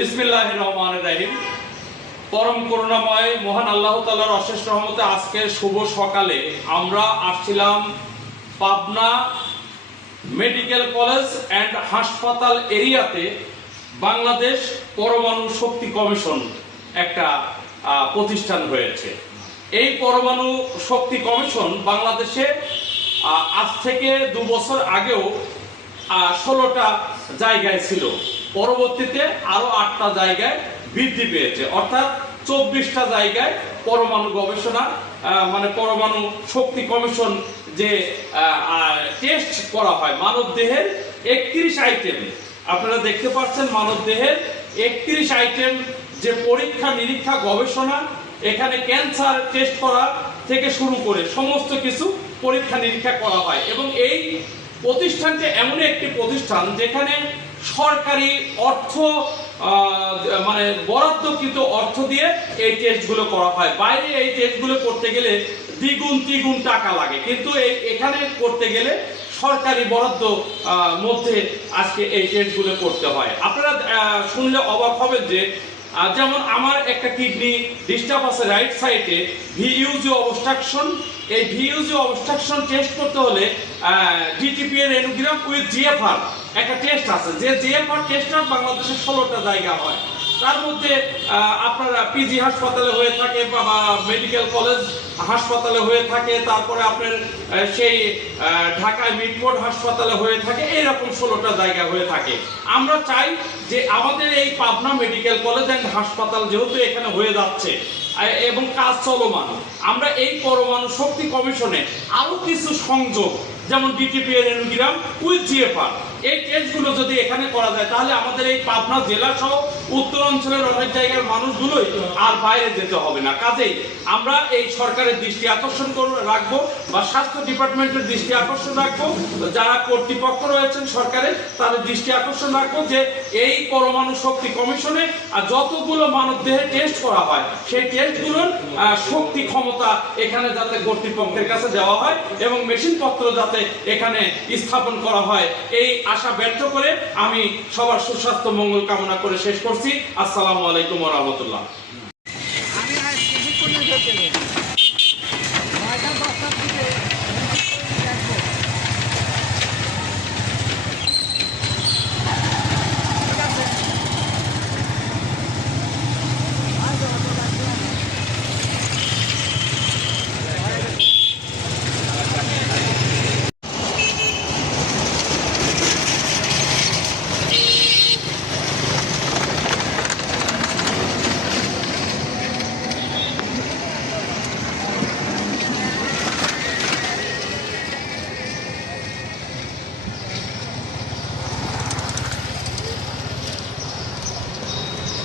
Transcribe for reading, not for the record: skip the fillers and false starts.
বিসমিল্লাহির রহমানির রহিম। পরম করুণাময় মহান আল্লাহ তাআলার অশেষ রহমতে আজকের শুভ সকালে আমরা আসছিলাম পাবনা মেডিকেল কলেজ অ্যান্ড হাসপাতাল এরিয়াতে বাংলাদেশ পরমাণু শক্তি কমিশন একটা প্রতিষ্ঠান হয়েছে। এই পরমাণু শক্তি কমিশন বাংলাদেশে আজ থেকে 2 বছর আগেও 16টা জায়গায় ছিল, পরবর্তীতে আরো 8টা জায়গায় বৃদ্ধি পেয়েছে, অর্থাৎ 24টা জায়গায় পরমাণু গবেষণা মানে পরমাণু শক্তি কমিশন যে টেস্ট করা হয় মানব দেহের 31 আইটেম। আপনারা দেখতে পাচ্ছেন মানব দেহের 31 আইটেম যে পরীক্ষা নিরীক্ষা গবেষণা, এখানে ক্যান্সার টেস্ট করা থেকে শুরু করে সমস্ত কিছু পরীক্ষা নিরীক্ষা করা হয়। এবং এই প্রতিষ্ঠানটি এমন একটি প্রতিষ্ঠান যেখানে সরকারি অর্থ মানে বরাদ্দকৃত অর্থ দিয়ে এই টেস্টগুলো করা হয়। বাইরে এই টেস্টগুলো করতে গেলে দ্বিগুণ তিগুণ টাকা লাগে, কিন্তু এখানে করতে গেলে সরকারি বরাদ্দ মধ্যে আজকে এই টেস্টগুলো করতে হয়। আপনারা শুনলে অবাক হবেন যে যেমন আমার একটা কিডনি ডিস্টার্ব আছে রাইট সাইডে, ভিইউজি অবস্ট্রাকশন। এই ভিইউজি অবস্ট্রাকশন টেস্ট করতে হলে ডিটিপি এর এনোগ্রাম উইথ জিএফআর একটা টেস্ট আছে, যে জিএফআর টেস্টটা বাংলাদেশের 16টা জায়গা হয়। তার মধ্যে আপনারা পিজি হাসপাতালে হয়ে থাকে বা মেডিকেল কলেজ হাসপাতালে হয়ে থাকে, তারপরে আপনার সেই ঢাকায় মিটফোর্ড হাসপাতালে হয়ে থাকে, এইরকম 16টা জায়গা হয়ে থাকে। আমরা চাই যে আমাদের এই পাবনা মেডিকেল কলেজ অ্যান্ড হাসপাতাল যেহেতু এখানে হয়ে যাচ্ছে এবং কাজ চলমান, আমরা এই পরমাণু শক্তি কমিশনে আরো কিছু সংযোগ, যেমন ডিটিপি এর এনোগ্রাম উইথ জিএফআর, এই টেস্টগুলো যদি এখানে করা যায় তাহলে আমাদের এই পাবনা জেলা সহ উত্তর অঞ্চলের অনেক জায়গার মানুষগুলোই আর বাইরে যেতে হবে না। কাজেই আমরা এই সরকারের দৃষ্টি আকর্ষণ রাখবো বা স্বাস্থ্য ডিপার্টমেন্টের দৃষ্টি আকর্ষণ রাখবো, যারা কর্তৃপক্ষ রয়েছেন সরকারের তাদের দৃষ্টি আকর্ষণ রাখবো যে এই পরমাণু শক্তি কমিশনে যতগুলো মানব দেহে টেস্ট করা হয় সেই টেস্টগুলোর শক্তি ক্ষমতা এখানে যাতে কর্তৃপক্ষের কাছে দেওয়া হয় এবং মেশিনপত্র যাতে এখানে স্থাপন করা হয়, এই আশা ব্যক্ত করে আমি সবার সুস্বাস্থ্য মঙ্গল কামনা করে শেষ করছি। আসসালামু আলাইকুম ওয়া রাহমাতুল্লাহ।